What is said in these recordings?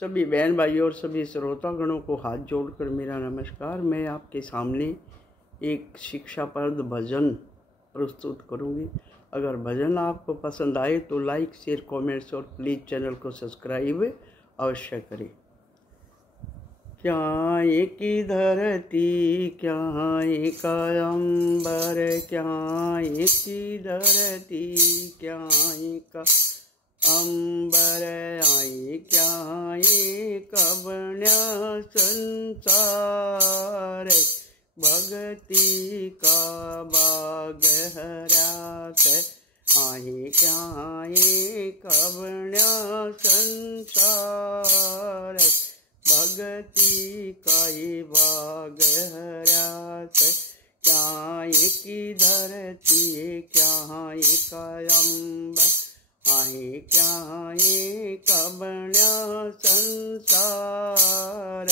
सभी बहन भाइयों और सभी श्रोतागणों को हाथ जोड़कर मेरा नमस्कार। मैं आपके सामने एक शिक्षाप्रद भजन प्रस्तुत करूंगी। अगर भजन आपको पसंद आए तो लाइक, शेयर, कमेंट्स और प्लीज़ चैनल को सब्सक्राइब अवश्य करें। क्या एक धरती, क्या एक अंबर, क्या एक धरती, क्या एक अंबर, आई क्या एक बन्या संसार, भक्ति का बाग हरात, आई क्या एक बन्या संसार, भक्ति का बाग हरात। क्या एक धरती, क्या एक अंबर, आहे क्या एक बन्या संसार,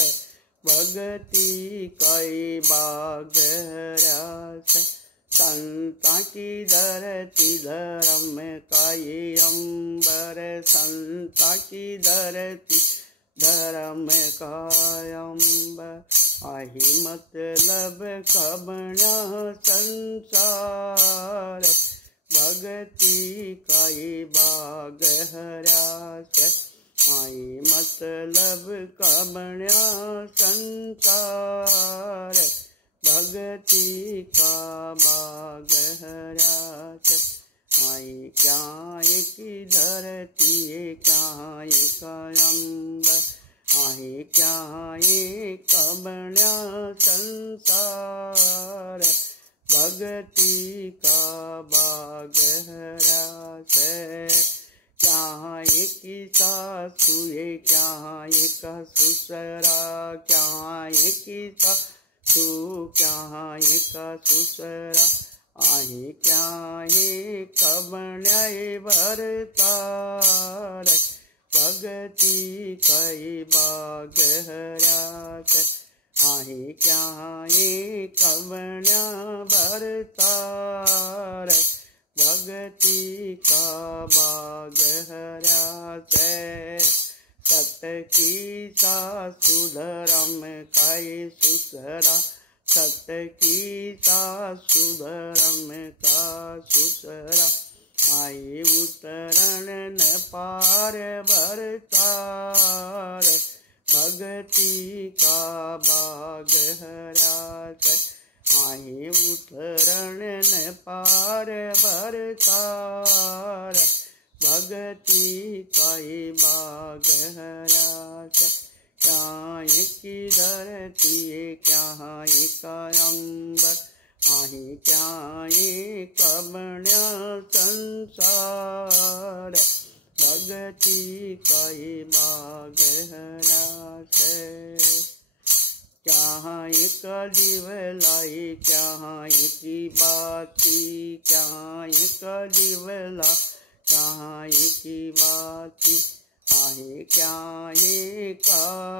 भक्ति कई बाग हरात। संता की धरती, धर्म का ये अंबर, संता की धरती, धर्म का अंबर, आही मतलब का बन्या संसार, भक्ति का बाग हरात। आई मतलब का बन्या संसार, भक्ति का बाग हरात। आई क्या एक धरती, क्या एक अंबर, आई क्या एक बन्या संसार, भक्ति का बाग हरात। क्या एक सासु, क्या एक ससुरा, क्या एक सासु, क्या एक ससुरा, आहे क्या एक बन्या भरतार, भक्ति कई बाग हरात। आहे क्या एक बन्या भरतार, भक्ति का बाग हरात। सत की सासु, धर्म का ससुरा, सत की सासु, धर्म का ससुरा, आए उतरण न पार भरतार, भक्ति का बाग हरात। आए उतरण न पार भरतार, भक्ति का बाग हरात। क्या एक धरती, क्या एक अंबर, आहे क्या एक बन्या संसार, भक्ति का बाग हरात। क्या एक दिवलाई, क्या एक बाती, क्या एक दिवला, क्या एक बाती, आहे क्या एक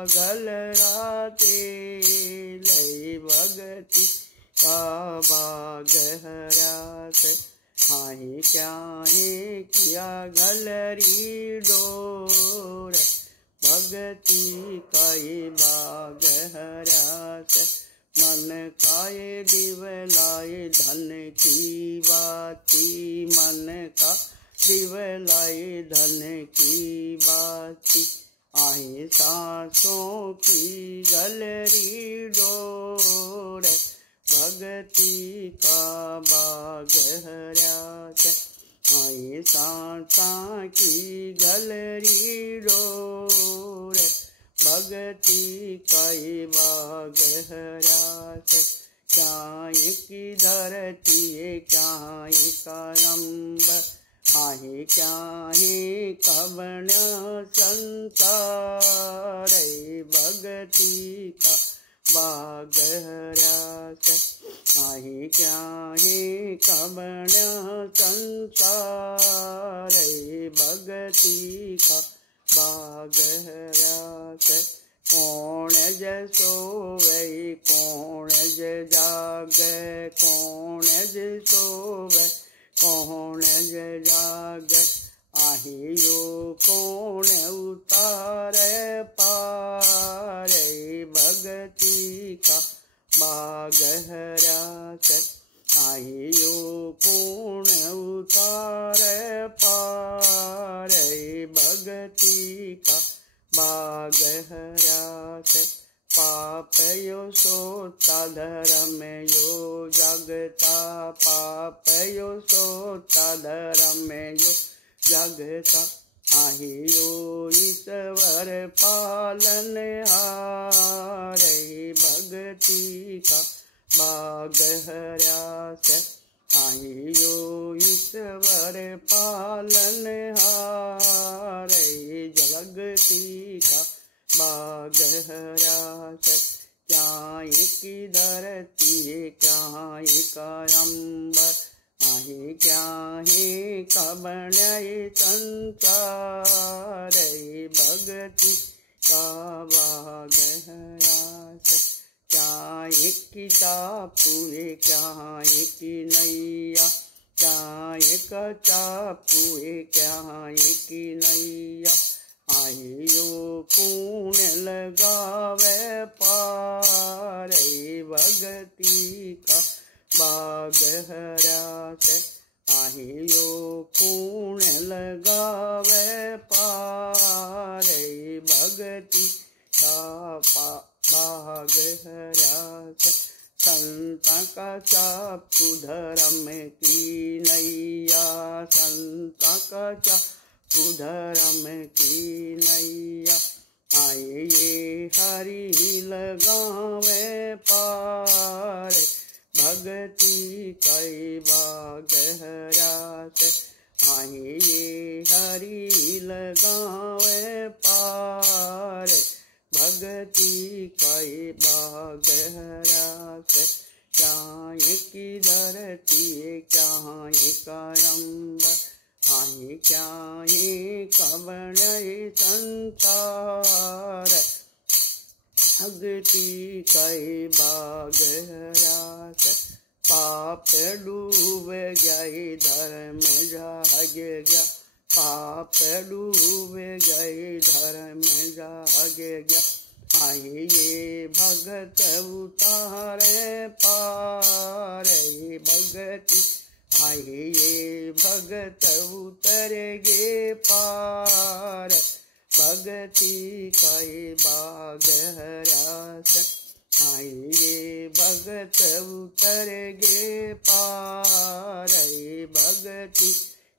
गलराते, लय भक्ति का बाग हरात। आहे क्या किया गलरी डोर, भक्ति का बाग हरात। मन काये दिवलाए धन की बाती, मन का दिवलाए धन की बाती, आहे सांसों की गलरी डोर, भक्ति का बाग हरात। आई सांसा की गलरी डोर, भक्ति का बाग हरात। क्या एक धरती, क्या एक अंबर, आहे क्या एक बन्या संसार, भक्ति का बाग हरात। आहे क्या एक बन्या संसार, भक्ति का बाग हरात। कौन ज सोवे, कौन ज जागे, कौन ज सोवे, कौन ज जागे, आहे यो कौन उतारे भगती का बागहरा से आइयो पूर्ण उतार पार भगती का बागहरा से पाप यो सोता धर्म यो जगता पाप यो सोता धर्म यो जगता आहियो ईश्वर पालन हारे भगती का बागहरा से आहियो ईश्वर पालन हारे जगती का बागहरा से क्या की धरती क्या का अंबर आहे क्या है कबणय संसार भगति का बागहरा से क्या एक चापुए क्या एक नैया क्या एक चापुए क्या एक नैया आइयो पुण्य लगावे पार भगती का बागहरा से आहियो पुण्य लगावे पार भगती का बागहरा से संत का चापू धर्म की नैया संत का चापू धर्म की नैया आए ये हरि लगावे पार भगती कई बागहरा से आए ये हरि लगावे पार भगती कई बागहरा से क्या की धरती क्या का अंबर आहे क्या कबणय संसार भगती कई बागहरा से पाप डूब गए धर्म जाग गया पाप डूब गए धर्म जाग गया आए ये भगत उतारे पार भगती आए ये भगत उतरेगे पार भगती कई बागहरा से आए ये भगत उतरेगे पार भगती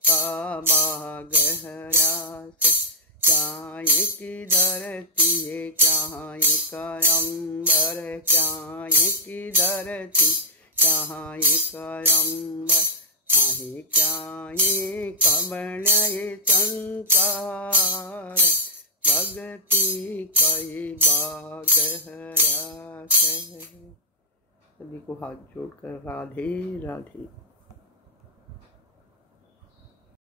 का बागहरा से क्या की धरती है क्या का अंबर क्या की धरती क्या का अंबर आहे क्या कबणय संसार भगती कई बागहरा से। सभी को हाथ जोड़कर राधे राधे।